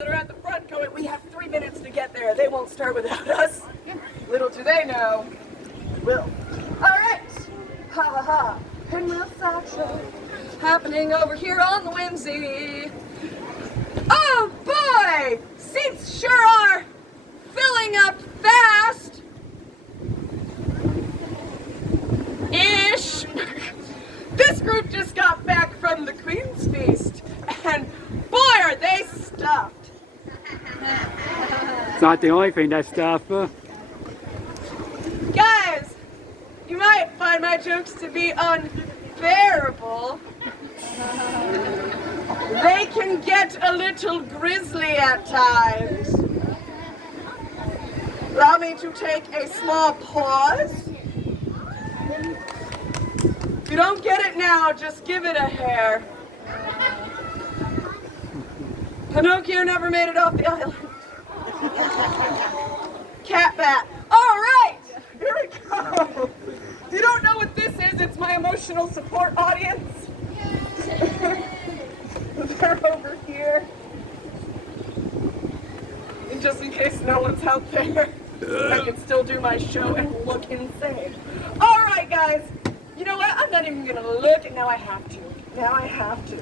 that are at the front going, we have 3 minutes to get there. They won't start without us. Little do they know. Will. All right. Ha ha ha. Pinwheel Sideshow. Happening over here on the Whimsy. Oh boy! Seats sure are filling up fast. Ish. This group just got back from the Queen's Feast, and boy are they stuffed. It's not the only thing that's stuffed. Guys, you might find my jokes to be unbearable. They can get a little grisly at times. Allow me to take a small pause. If you don't get it now, just give it a hair. Pinocchio never made it off the island. Cat bat. All right, here we go. If you don't know what this is, it's my emotional support audience. They're over here. And just in case no one's out there, I can still do my show and look insane. All right, guys. You know what? I'm not even going to look. Now I have to. Now I have to.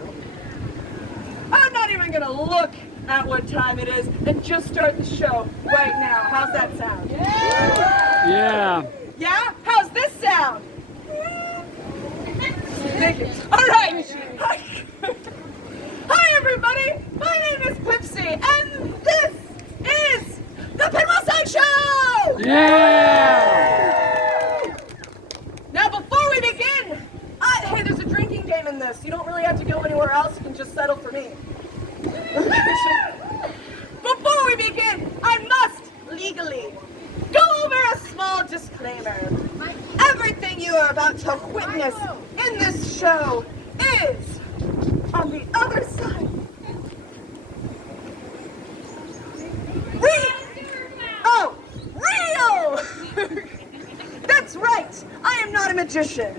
I'm not even going to look at what time it is and just start the show right now. How's that sound? Yeah. Yeah? How's this sound? Thank you. All right. Hi, everybody. My name is Pippsy, and this is the Pinwheel Sideshow! Yeah! Now, before we begin, hey, there's a drinking game in this. You don't really have to go anywhere else. You can just settle for me. Before we begin, I must legally go over a small disclaimer. Everything you are about to witness in this show is on the other side. Real! That's right. I am not a magician.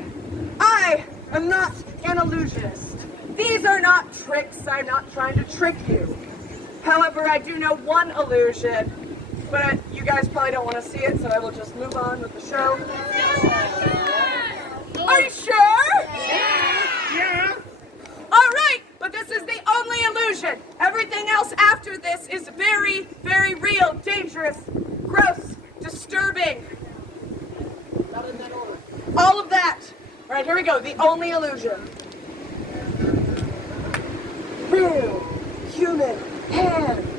I am not an illusionist. These are not tricks. I'm not trying to trick you. However, I do know one illusion, but you guys probably don't want to see it, so I will just move on with the show. Are you sure? Yeah. All right, but this is the only illusion. Everything else after this is very, very real, dangerous, gross, disturbing. Not in that order. All of that. All right, here we go. The only illusion. Real human hands.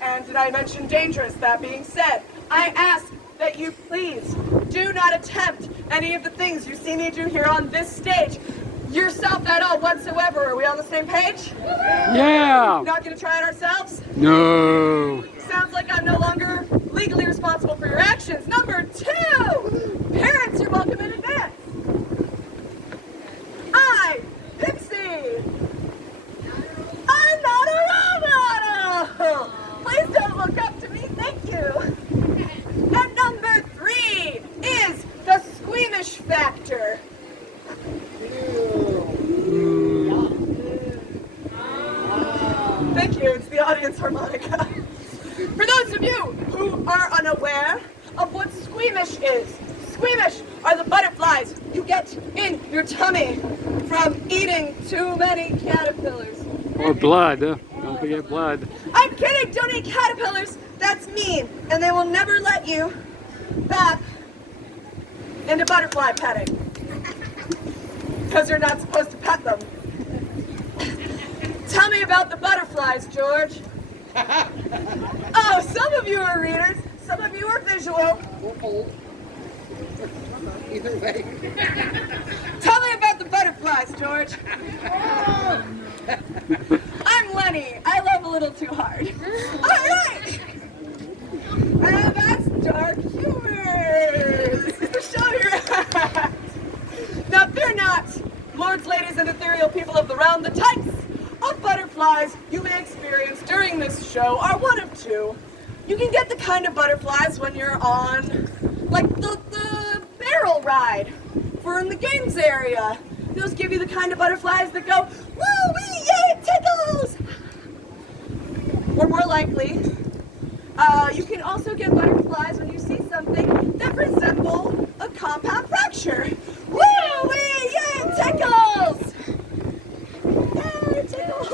And did I mention dangerous? That being said, I ask that you please do not attempt any of the things you see me do here on this stage yourself at all whatsoever. Are we on the same page? Yeah. Not going to try it ourselves? No. Sounds like I'm no longer legally responsible for your actions. Number 2, parents, you're welcome in advance. I, Pippsy, I'm not a robot. Please don't look up to me, thank you. And number 3 is the squeamish factor. Thank you, it's the Audience Harmonica. For those of you who are unaware of what squeamish is, squeamish are the butterflies you get in your tummy from eating too many caterpillars. Or blood. Don't forget blood. I'm kidding, don't eat caterpillars. That's mean. And they will never let you back into butterfly petting. Because you're not supposed to pet them. Tell me about the butterflies, George. Oh, some of you are readers. Some of you are visual. Either way. Tell me about the butterflies. butterflies, George. I'm Lenny. I love a little too hard. All right. And that's dark humor. This is the show you're at. Now, fear not, lords, ladies, and ethereal people of the realm. The types of butterflies you may experience during this show are one of two. You can get the kind of butterflies when you're on, like, the barrel ride for in the games area. Those give you the kind of butterflies that go, woo, wee, yay, tickles! Or more likely, you can also get butterflies when you see something that resembles a compound fracture. Woo, wee, yay, tickles! Yay, tickles!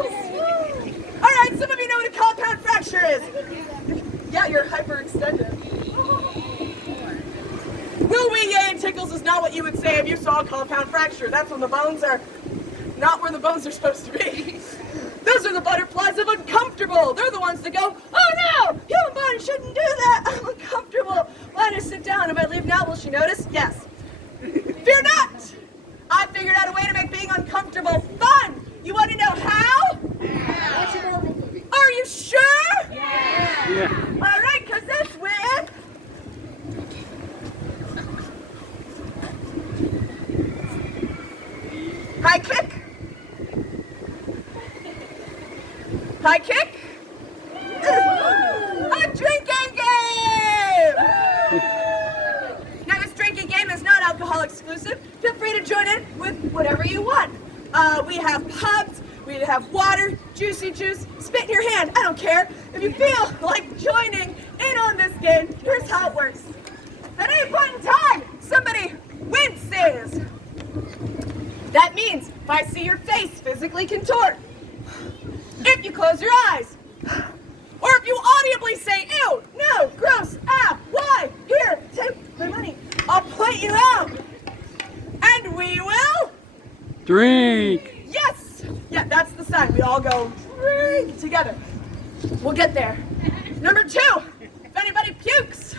All right, some of you know what a compound fracture is. Yeah, you're hyperextended. Woo, wee, yay, and tickles is not what you would say if you saw a compound fracture. That's when the bones are not where the bones are supposed to be. Those are the butterflies of uncomfortable. They're the ones that go, oh no, human body shouldn't do that. I'm uncomfortable. Why don't I sit down? If I leave now, will she notice? Yes. Fear not. I figured out a way to make being uncomfortable fun. You want to know how? Yeah. Are you sure? Yeah. All right, because that's with high kick. High kick. A drinking game. Now, this drinking game is not alcohol exclusive. Feel free to join in with whatever you want. We have pubs. We have water, juicy juice, spit in your hand. I don't care. If you feel like joining in on this game, here's how it works. At any point in time, somebody winces. That means if I see your face physically contort, if you close your eyes, or if you audibly say, ew, no, gross, ah, why, here, take my money, I'll point you out. And we will Drink. yes! Yeah, that's the sign. We all go drink together. We'll get there. Number 2, if anybody pukes,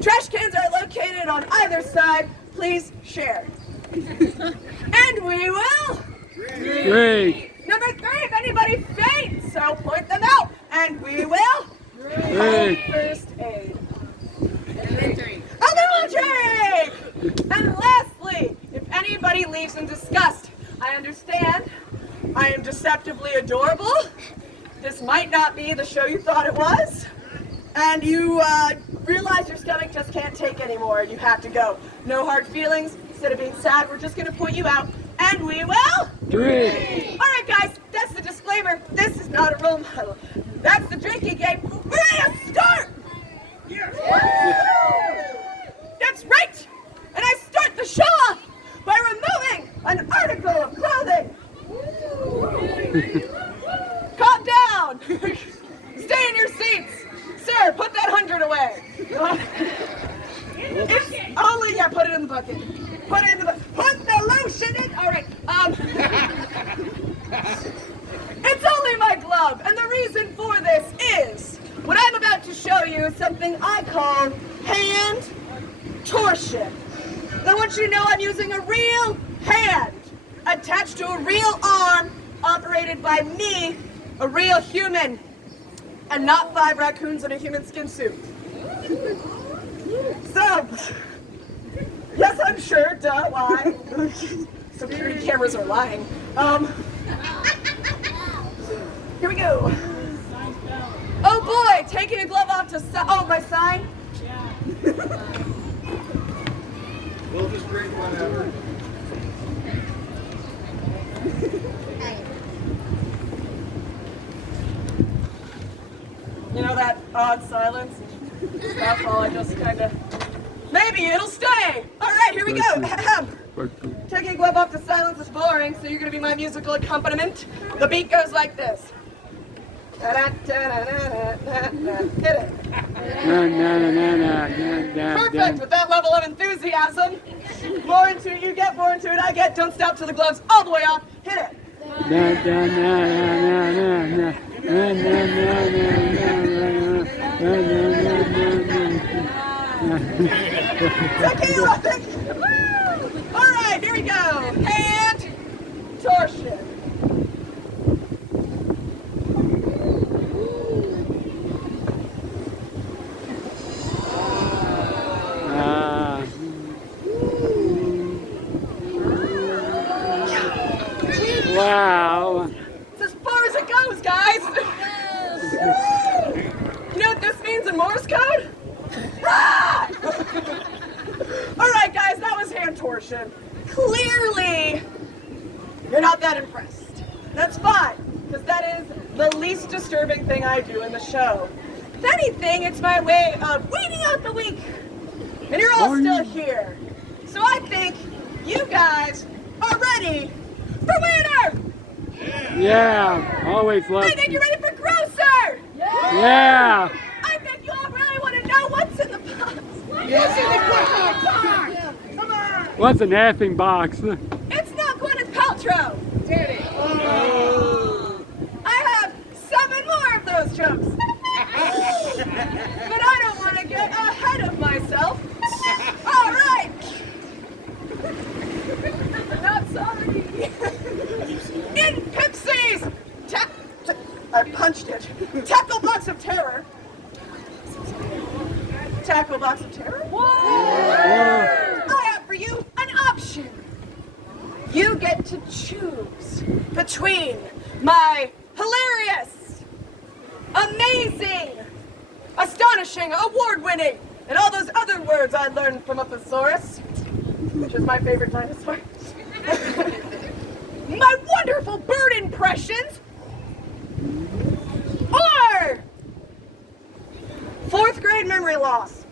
trash cans are located on either side. Please share. And we will Drink. Number 3, if anybody faints, I'll point them out. And we will Drink. first aid. A little drink! And lastly, if anybody leaves in disgust, I understand. I am deceptively adorable. This might not be the show you thought it was. And you realize your stomach just can't take anymore and you have to go. No hard feelings. Instead of being sad, we're just going to point you out. And we will Drink. All right, guys, that's the disclaimer. This is not a role model. That's the drinking game. We're ready to start! That's right! And I start the show off by removing an article of clothing. Calm down. Stay in your seats. Sir, put that 100 away. It's only, yeah, put it in the bucket. Put it in the bucket. Put the lotion in. All right. It's only my glove. And the reason for this is what I'm about to show you is something I call hand torsion. I want you to know I'm using a real hand attached to a real arm operated by me, a real human, and not 5 raccoons in a human skin suit. So, yes, I'm sure, duh, why? Security cameras are lying. Here we go. Oh boy, taking a glove off to oh, my sign? Yeah. We'll just drink whatever. You know that odd silence? That's all I just kind of... Maybe it'll stay! All right, here we go. Taking a glove off to silence is boring, so you're going to be my musical accompaniment. The beat goes like this. Hit it. Perfect, with that level of enthusiasm. More into it you get, more into it I get. Don't stop till the glove's all the way off. Hit it. Tequila. All right, here we go. Hand Wow. It's as far as it goes, guys. You know what this means in Morse code? Ah! All right, guys, that was hand torsion. Clearly, you're not that impressed. That's fine, because that is the least disturbing thing I do in the show. If anything, it's my way of weeding out the weak. And you're all still here. So I think you guys are ready for winner! Yeah. Always love. I think you're ready for grosser! Yeah. I think you all really want to know what's in the box. Come on! What's an effing box? It's not Gwyneth Paltrow! I have 7 more of those jokes. But I don't want to get ahead of myself. All right. Not sorry. In Pippsy's I punched it. Tackle box of terror. Tackle box of terror? Whoa. I have for you an option. You get to choose between my hilarious, amazing, astonishing, award-winning, and all those other words I learned from a thesaurus, which is my favorite dinosaur. My wonderful bird impressions, or 4th grade memory loss.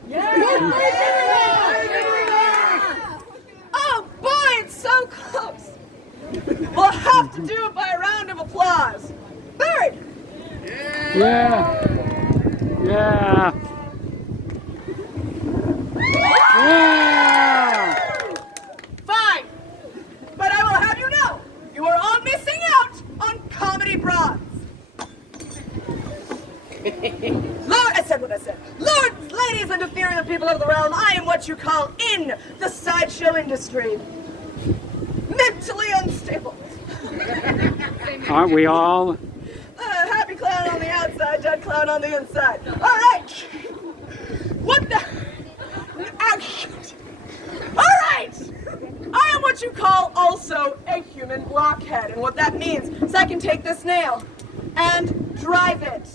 Oh boy, it's so close. We'll have to do it by a round of applause. Bird! Yeah. Yeah. Yeah. Fine. But I will have you know, you are all missing out on comedy bronze. Lord, I said what I said. Lords, ladies, and inferior people of the realm, I am what you call in the sideshow industry. Mentally unstable. Aren't we all? Happy clown on the outside, dead clown on the inside. All right. What the? Ouch. All right. I am what you call also a human blockhead. And what that means is I can take this nail and drive it.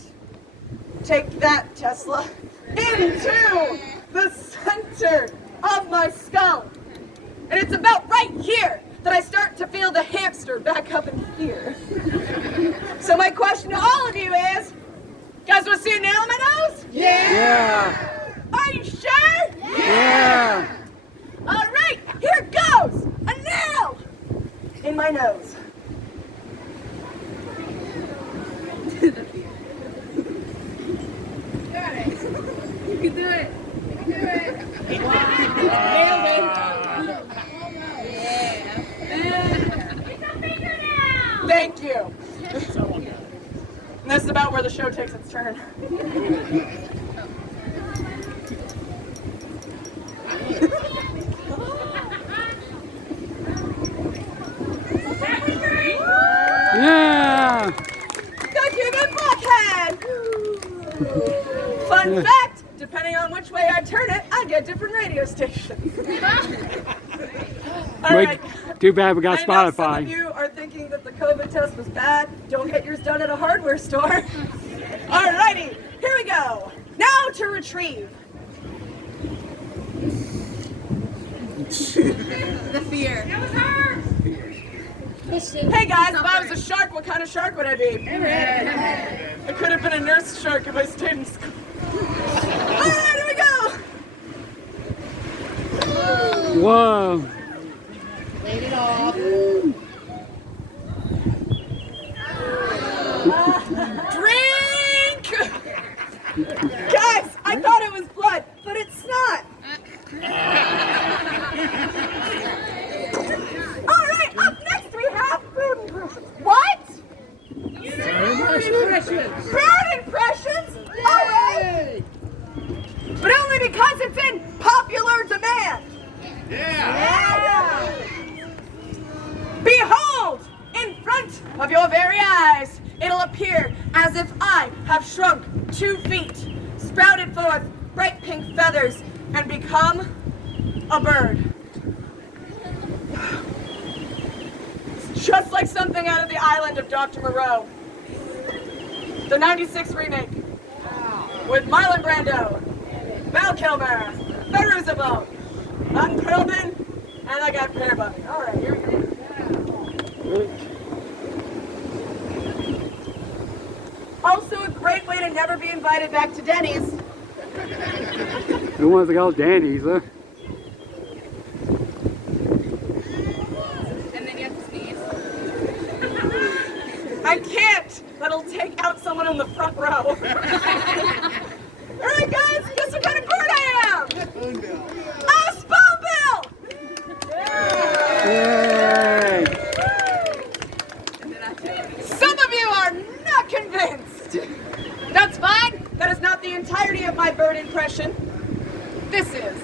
Take that, Tesla, into the center of my skull. And it's about right here that I start to feel the hamster back up in here. So my question to all of you is, guys want to see a nail in my nose? Yeah. Are you sure? Yeah. All right, here goes. A nail in my nose. Got it. You can do it. You can do it. Nailed it. Thank you. And this is about where the show takes its turn. Yeah. The human blockhead! Fun fact, depending on which way I turn it, I get different radio stations. All Wait, right. too bad we got I know some of Spotify. you are thinking that the COVID test was bad. Don't get yours done at a hardware store. Alrighty, here we go. Now to retrieve. The fear. That was her. Hey guys, if I was a shark, what kind of shark would I be? I could have been a nurse shark if I stayed in school. Alright, here we go. Whoa. Laid it off. Drink! Guys, I thought it was blood, but it's not. Alright, up next we have bird impressions. What? Bird impressions? Alright. But only because it's in popular demand. Yeah. Behold, in front of your very eyes, it'll appear as if I have shrunk 2 feet, sprouted forth bright pink feathers, and become a bird. This just like something out of the island of Dr. Moreau. The 96 remake. With Marlon Brando, Val Kilmer, Ben Roosevelt, Martin Perlman, and that guy Pear Bunny. All right, here we go. Also a great way to never be invited back to Denny's. Who wants to go Danny's, huh? And then you have to sneeze. I can't. That'll take out someone in the front row. All right, guys, guess what kind of bird I am? A spoonbill! Yay! Some of you are not convinced. That's fine. That is not the entirety of my bird impression. This is.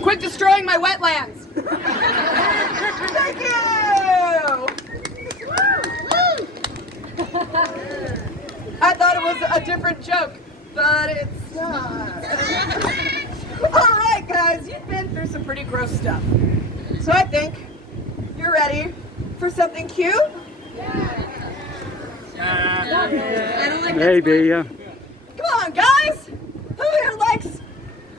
Quit destroying my wetlands. Thank you. I thought it was a different joke, but it's not. All right, guys, you've been through some pretty gross stuff. So I think you're ready for something cute? I don't like Maybe, yeah. Come on, guys. Who here likes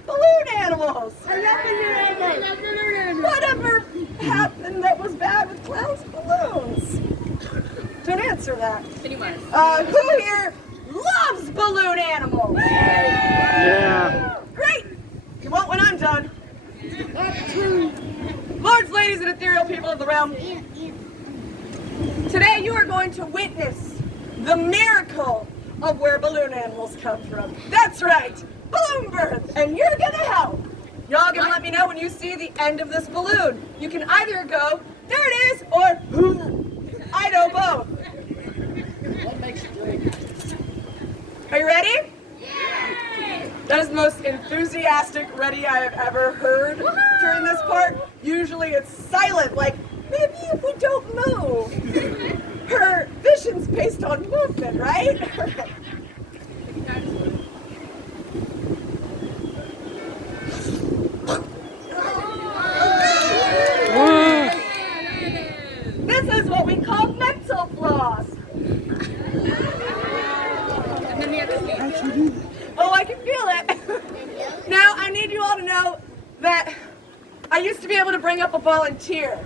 balloon animals? I love balloon animals. Whatever happened that was bad with clowns and balloons? Don't answer that. Anyways. Who here loves balloon animals? Yeah. Great. You won't when I'm done. Lords, ladies, and ethereal people of the realm. Today you are going to witness the miracle of where balloon animals come from. That's right, balloon birth, and you're gonna help. Y'all gonna let me know when you see the end of this balloon. You can either go, there it is, or I know both. Are you ready? That is the most enthusiastic ready I have ever heard during this part. Usually it's silent, like, maybe if we don't move. Her vision's based on movement, right? Whoa. This is what we call mental floss. And then you have to sneeze. Oh, I can feel it. Now, I need you all to know that I used to be able to bring up a volunteer,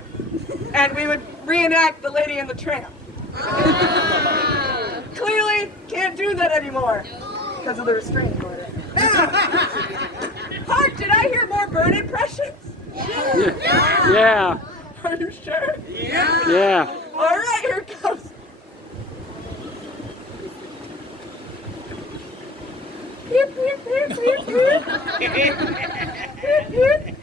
and we would reenact the Lady and the Tramp. Clearly, can't do that anymore because of the restraining order. Hark, did I hear more bird impressions? Yeah. Are you sure? Yeah. All right, here it goes. Beep, beep, beep, beep, beep. Beep, beep.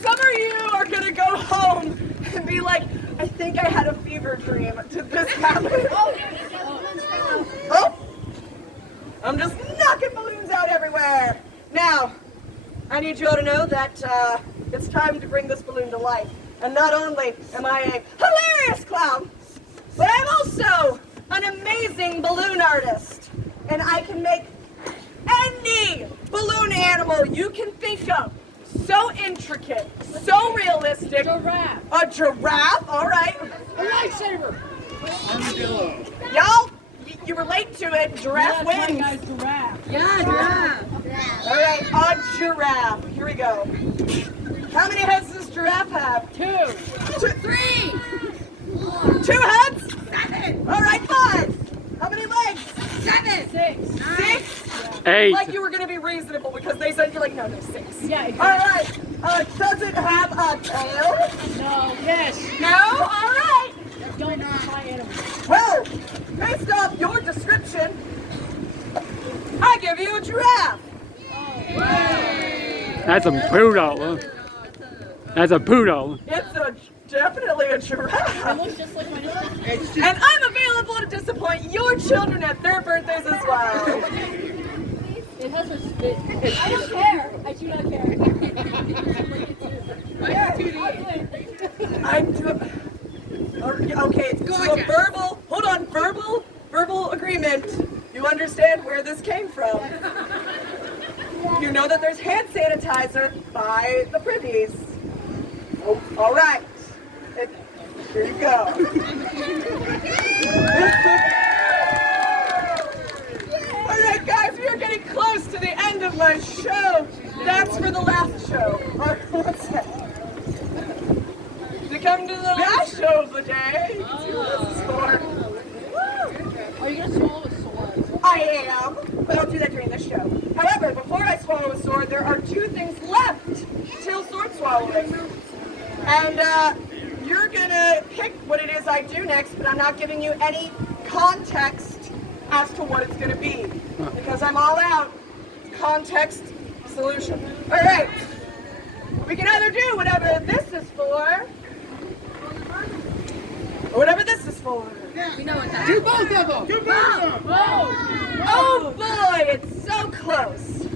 Some of you are gonna go home and be like, I think I had a fever dream. Did this happen? Oh! I'm just knocking balloons out everywhere. Now, I need you all to know that it's time to bring this balloon to life. And not only am I a hilarious clown, but I'm also an amazing balloon artist. And I can make any balloon animal you can think of. So intricate, so realistic. Giraffe. A giraffe, all right. A lightsaber. Armadillo. Y'all, you relate to it. Giraffe wins. Giraffe. Yeah, giraffe. All right, a giraffe. Here we go. How many heads does giraffe have? Two. 3. 2 heads? 7. All right, 5. How many legs? 7. 6. 6. 8. Like you were gonna be reasonable because they said you're like no 6. Yeah, exactly. All right. Does it have a tail? No. Yes. No. All right. Don't fly animals. Well, based off your description, I give you a giraffe. That's a poodle. Huh? That's a poodle. It's definitely a giraffe. It looks just like my description. It's just And I'm available to disappoint your children at their birthdays as well. It has a spit. I don't care. I do not care. I'm doing. Okay, so a verbal agreement. You understand where this came from. You know that there's hand sanitizer by the privies. Oh, all right. Here you go. All right, guys, we are getting close to the end of my show. That's for the last show. To come to the last show of the day. This is for. Are you going to swallow a sword? I am, but I'll do that during the show. However, before I swallow a sword, there are 2 things left till sword swallowing. And you're gonna pick what it is I do next, but I'm not giving you any context as to what it's gonna be. Because I'm all out. Context, solution. All right. We can either do whatever this is for, or whatever this is for. We know what that Do both of them. Do both of them. Oh boy, it's so close.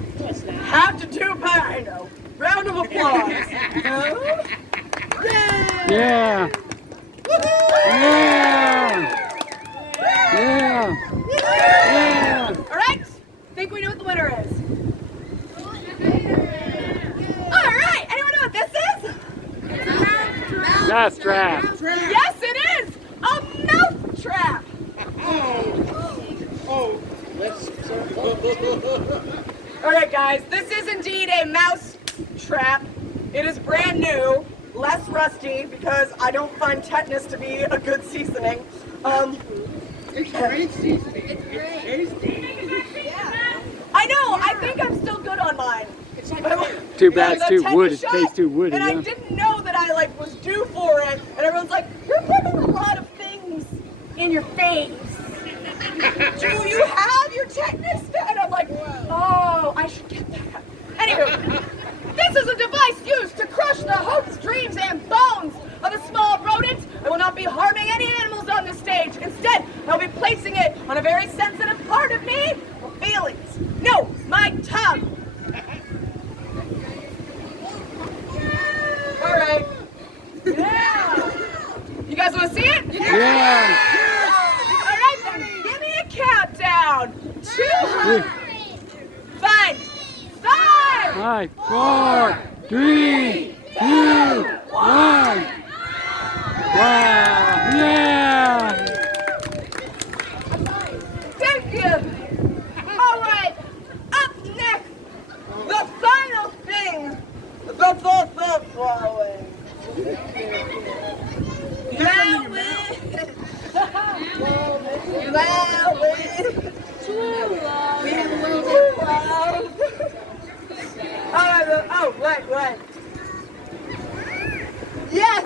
Have to do by, I know. Round of applause. No? Yay! Yeah. Yeah. Yeah. Yeah. All right. Think we know what the winner is. All right. Anyone know what this is? That's trap. Yes, it is. A mouth trap. Oh, let's. All right, guys. This is indeed a mouse trap. It is brand new, less rusty because I don't find tetanus to be a good seasoning. It's great seasoning. It's great. Tasty. I know. I think I'm still good on mine. It's like Too bad it's The too tetanus wood. It shot, tastes too woody. And I Yeah. didn't know that I was due for it. And everyone's like, "You're putting a lot of things in your face. Do you have your tetanus?" And I'm like, "Oh, I should get that." Anywho, this is a device used to crush the hopes, dreams, and bones of a small rodent. I will not be harming any animals on this stage. Instead, I'll be placing it on a very sensitive part of me, feelings. No, my tongue. All right. Yeah. You guys want to see it? Yeah. All right, then. Give me a countdown. 200. 5. 5. 5, 4, 3, 2, 1. Wow. Yeah. Thank you. All right. Up next, the final thing. The following. Oh, right. Yes.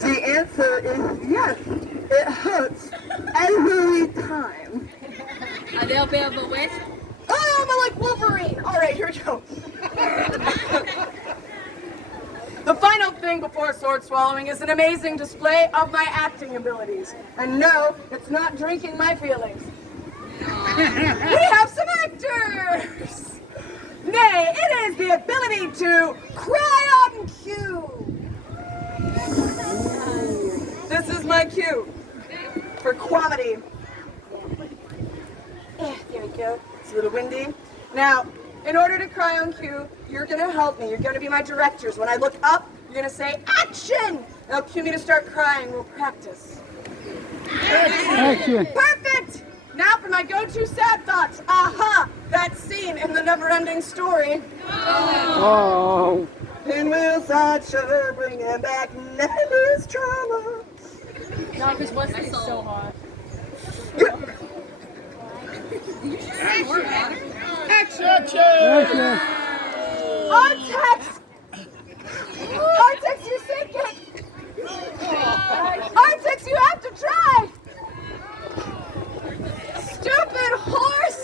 The answer is yes. It hurts every time. A little bit of a wisp. Oh, I'm like Wolverine. All right, here we go. The final thing before sword swallowing is an amazing display of my acting abilities. And no, it's not drinking my feelings. We have some actors! Nay, it is the ability to cry on cue. This is my cue for comedy. There we go. It's a little windy. Now, in order to cry on cue, you're going to help me. You're going to be my directors. When I look up, you're going to say, action! That'll cue me to start crying. We'll practice. Action. Perfect! Now for my go-to sad thoughts. Aha! That scene in the never-ending story. Oh. Pinwheel Sideshow, bringing back memories, trauma. No, because Wesley is so hot. Action. Artex! Artex, you're sinking! Artex, you have to try! Stupid horse!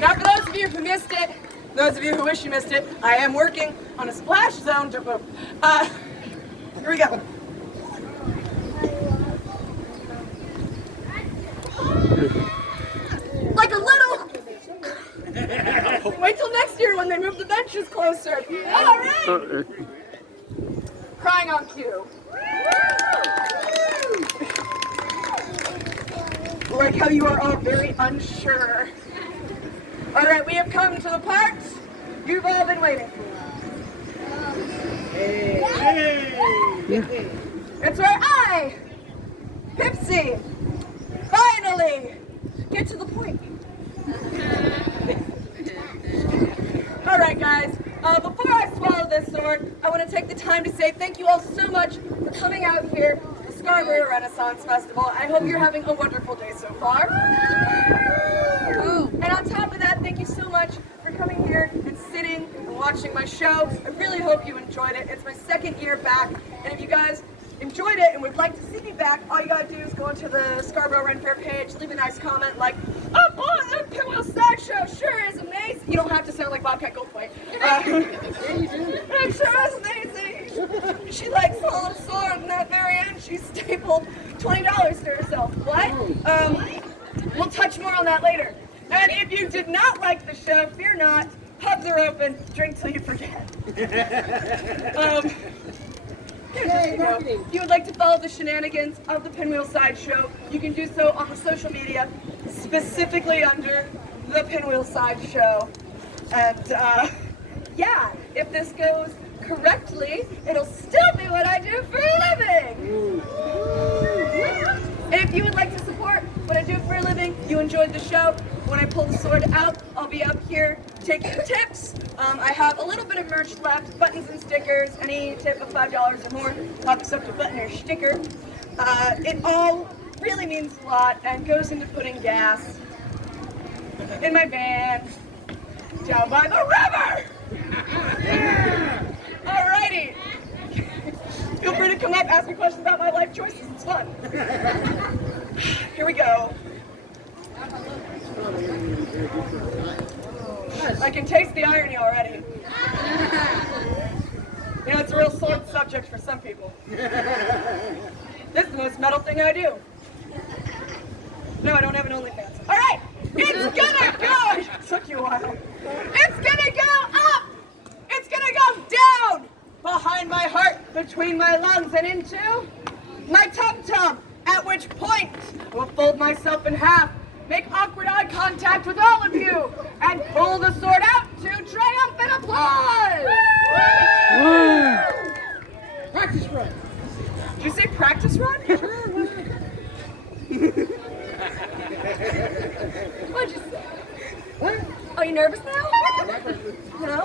Now, for those of you who missed it, those of you who wish you missed it, I am working on a splash zone to move. Here we go. Good. they moved the benches closer. All right. Crying on cue. Like how you are all very unsure. All right, we have come to the part you've all been waiting for. It's where I, Pippsy, finally get to the point. All right, guys. Before I swallow this sword, I want to take the time to say thank you all so much for coming out here to the Scarborough Renaissance Festival. I hope you're having a wonderful day so far. And on top of that, thank you so much for coming here and sitting and watching my show. I really hope you enjoyed it. It's my second year back, and if you guys enjoyed it and would like to see me back, all you gotta do is go into the Scarborough Ren Fair page, leave a nice comment like, "Oh boy, the Pinwheel Sideshow sure is amazing." You don't have to sound like Bobcat Goldthwait. It sure is amazing. She likes the little sword, and at the very end, she stapled $20 to herself. What? We'll touch more on that later. And if you did not like the show, fear not, pubs are open, drink till you forget. There you go. If you would like to follow the shenanigans of the Pinwheel Sideshow, you can do so on the social media, specifically under the Pinwheel Sideshow. And yeah, if this goes correctly, it'll still be what I do for a living. And if you would like to support what I do for a living, you enjoyed the show, when I pull the sword out, I'll be up here taking tips. I have a little bit of merch left, buttons and stickers. Any tip of $5 or more, I'll accept a button or sticker. It all really means a lot and goes into putting gas in my van down by the river. Alrighty. Feel free to come up, ask me questions about my life choices. It's fun. Here we go. I can taste the irony already. You know, it's a real sore subject for some people. This is the most metal thing I do. No, I don't have an OnlyFans. All right, it's gonna go. It took you a while. It's gonna go up. It's gonna go down behind my heart, between my lungs, and into my tum-tum. At which point, I will fold myself in half, make awkward eye contact with all of you, and pull the sword out to triumphant applause! Practice run. Did you say practice run? What'd you say? What? Are you nervous now? No?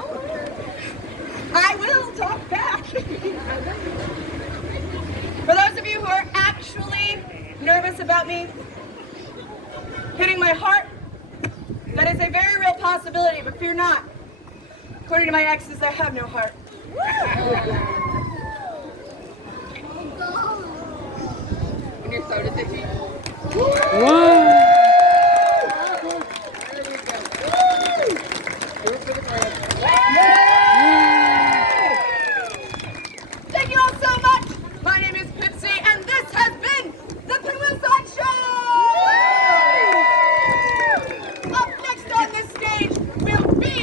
I will talk back. For those of you who are actually nervous about me hitting my heart, that is a very real possibility, but fear not. According to my exes, I have no heart. When your soda's itchy. Wow. Thank you all so much. My name is Pippsy, and this has been the Pinwheel Sideshow. Up next on this stage will be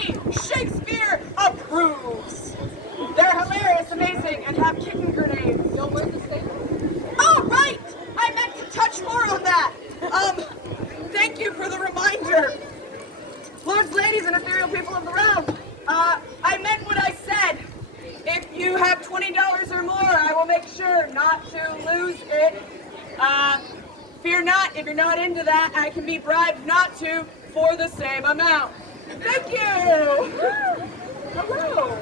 Shakespeare Approves. They're hilarious, amazing, and have kicking grenades. Yo, where's the stage? Oh, right! I meant to touch more on that. Thank you for the reminder. Lords, ladies, and ethereal people of the realm, I meant what I said. If you have $20 or more, I will make sure not to lose it. Fear not, if you're not into that, I can be bribed not to for the same amount. Thank you. Hello.